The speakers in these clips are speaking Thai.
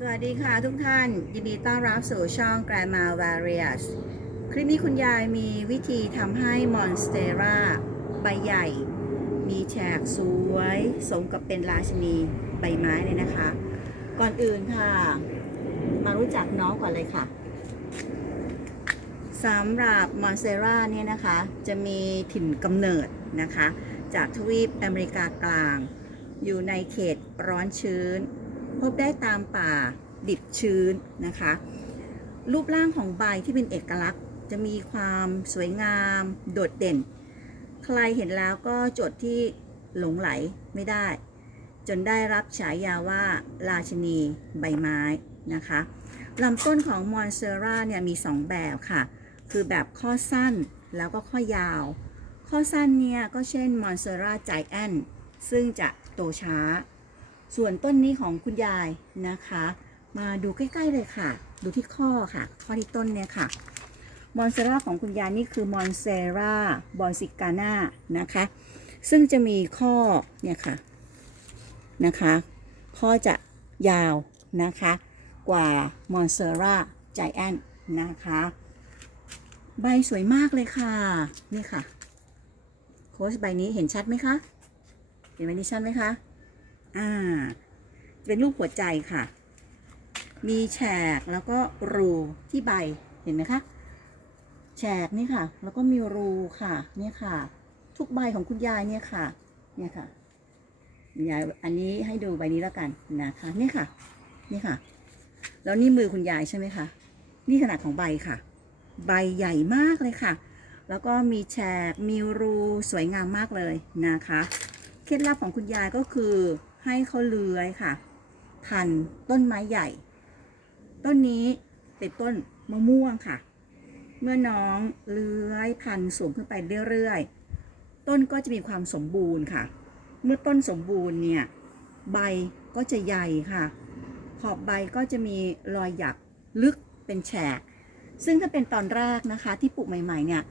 สวัสดีค่ะทุกท่าน ยินดีต้อนรับสู่ช่อง Grandma Various คลิปนี้คุณยายมีวิธีทำให้มอนสเตราใบใหญ่ มีแฉกสวย สมกับเป็นราชินีใบไม้เลยนะคะ ก่อนอื่นค่ะ มารู้จักน้องก่อนเลยค่ะสำหรับมอนสเตราเนี่ยนะคะ จะมีถิ่นกำเนิดนะคะ จากทวีปอเมริกากลาง อยู่ในเขตร้อนชื้น พบได้ตามป่าดิบชื้นนะคะ รูปร่างของใบที่เป็นเอกลักษณ์ จะมีความสวยงาม โดดเด่น ใครเห็นแล้วก็จดที่หลงไหลไม่ได้ จนได้รับฉายาว่าราชินีใบไม้นะคะลำต้นของมอนเซอร่าเนี่ยมี 2 แบบค่ะ คือแบบข้อสั้นแล้วก็ข้อยาว ข้อสั้นเนี่ยก็เช่นมอนเซอร่าไจแอนซึ่งจะโตช้า ส่วนต้นนี้ของคุณยายนะคะ มาดูใกล้ๆเลยค่ะ ดูที่ข้อค่ะ ข้อที่ต้นเนี่ยค่ะมอนเซราของคุณยายนี่คือมอนเซราบอนซิกาน่านะคะ ซึ่งจะมีข้อเนี่ยค่ะนะคะ ข้อจะยาวนะคะ กว่ามอนเซราไจแอนนะคะ ใบสวยมากเลยค่ะ นี่ค่ะ โค้ชใบนี้เห็นชัดไหมคะ เห็นใบนี้ชัดไหมคะ อ่า เป็นรูปหัวใจค่ะ มีแฉกแล้วก็รูที่ใบเห็นไหมคะ แฉกนี่ค่ะ แล้วก็มีรูค่ะเนี่ยค่ะ ทุกใบของคุณยายเนี่ยค่ะ เนี่ยค่ะคุณยายอันนี้ให้ดูใบนี้แล้วกันนะคะนี่ค่ะ นี่ค่ะ แล้วนี่มือคุณยายใช่ไหมคะนี่ขนาดของใบค่ะ ใบใหญ่มากเลยค่ะ แล้วก็มีแฉกมีรูสวยงามมากเลยนะคะ เคล็ดลับของคุณยายก็คือให้เขาเลื้อยค่ะ พันต้นไม้ใหญ่ ต้นนี้เป็นต้นมะม่วงค่ะ เมื่อน้องเลื้อยพันสูงขึ้นไปเรื่อยๆ ต้นก็จะมีความสมบูรณ์ค่ะ เมื่อต้นสมบูรณ์เนี่ยใบก็จะใหญ่ค่ะ ขอบใบก็จะมีรอยหยักลึกเป็นแฉก ซึ่งถ้าเป็นตอนแรกนะคะ ที่ปลูกใหม่ๆเนี่ย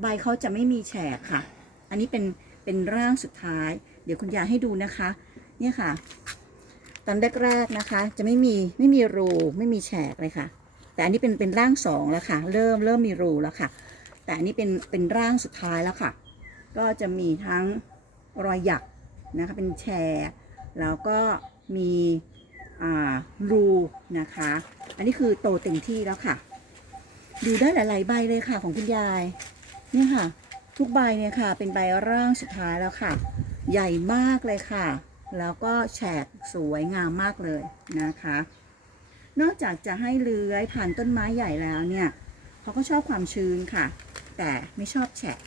ใบเขาจะไม่มีแฉกค่ะ อันนี้เป็นเป็นร่างสุดท้าย ดี๋ยวคุณยายให้ดูนะคะ เนี่ยค่ะ ตอนแรกๆนะคะ จะไม่มีไม่มีรูไม่มีแฉกเลยค่ะ แต่อันนี้เป็นเป็นร่างสองแล้วค่ะ เริ่มเริ่มมีรูแล้วค่ะ แต่อันนี้เป็นเป็นร่างสุดท้ายแล้วค่ะ ก็จะมีทั้งรอยหยักนะคะเป็นแฉกแล้วก็มีอ่ารูนะคะ อันนี้คือโตเต็มที่แล้วค่ะ ดูได้หลาย ๆ ใบเลยค่ะของคุณยาย เนี่ยค่ะ ทุกใบเนี่ยค่ะ เป็นใบร่างสุดท้ายแล้วค่ะ ใหญ่มากเลยค่ะ แล้วก็แฉกสวยงามมากเลยนะคะ นอกจากจะให้เลื้อยผ่านต้นไม้ใหญ่แล้วเนี่ยเขาก็ชอบความชื้นค่ะ แต่ไม่ชอบแฉะ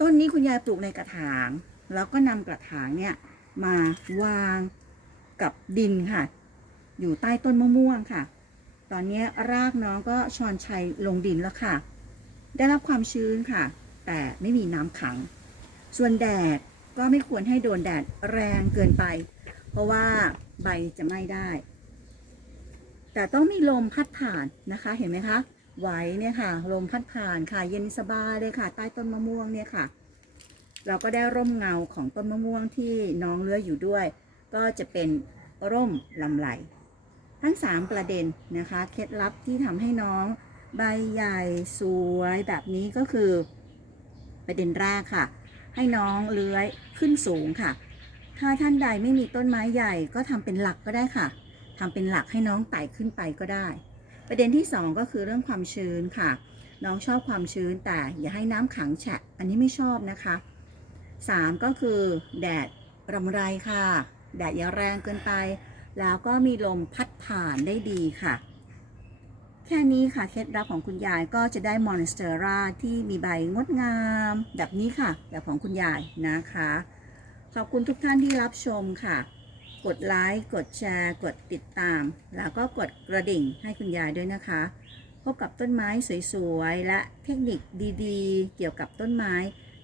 ต้นนี้คุณยายปลูกในกระถาง แล้วก็นำกระถางเนี่ยมาวางกับดินค่ะ อยู่ใต้ต้นมะม่วงค่ะ ตอนนี้รากน้องก็ชอนชัยลงดินแล้วค่ะ ได้รับความชื้นค่ะ แต่ไม่มีน้ำขัง ส่วนแดด ก็ไม่ควรให้โดนแดดแรงเกินไป เพราะว่าใบจะไหม้ได้ แต่ต้องมีลมพัดผ่านนะคะ เห็นไหมคะไหวเนี่ยค่ะ ลมพัดผ่านค่ะ เย็นสบายเลยค่ะ ใต้ต้นมะม่วงเนี่ยค่ะ เราก็ได้ร่มเงาของต้นมะม่วงที่น้องเลื้อยอยู่ด้วย ก็จะเป็นร่มลำไหล ทั้ง 3 ประเด็นนะคะ เคล็ดลับที่ทำให้น้องใบใหญ่สวยแบบนี้ก็คือ ประเด็นแรกค่ะ ให้น้องเลื้อยขึ้นสูงค่ะ ถ้าท่านใดไม่มีต้นไม้ใหญ่ก็ทำเป็นหลักก็ได้ค่ะทำเป็นหลักให้น้องไต่ขึ้นไปก็ได้ ประเด็นที่ 2 ก็คือเรื่องความชื้นค่ะ น้องชอบความชื้นแต่อย่าให้น้ำขังแฉะ อันนี้ไม่ชอบนะคะ 3 ก็คือแดดรำไรค่ะ แดดอย่าแรงเกินไป แล้วก็มีลมพัดผ่านได้ดีค่ะ แค่นี้ค่ะเคล็ดลับของคุณยายก็จะได้มอนสเตอร่าที่มีใบงดงาม แบบนี้ค่ะ แบบของคุณยายนะคะ ขอบคุณทุกท่านที่รับชมค่ะ กดไลค์กดแชร์ กดติดตาม แล้วก็กดกระดิ่งให้คุณยายด้วยนะคะ พบกับต้นไม้สวยๆ และเทคนิคดีๆ เกี่ยวกับต้นไม้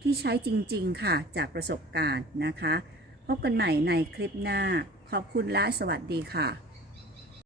ที่ใช้จริงๆค่ะจากประสบการณ์นะคะ พบกันใหม่ในคลิปหน้า ขอบคุณและสวัสดีค่ะ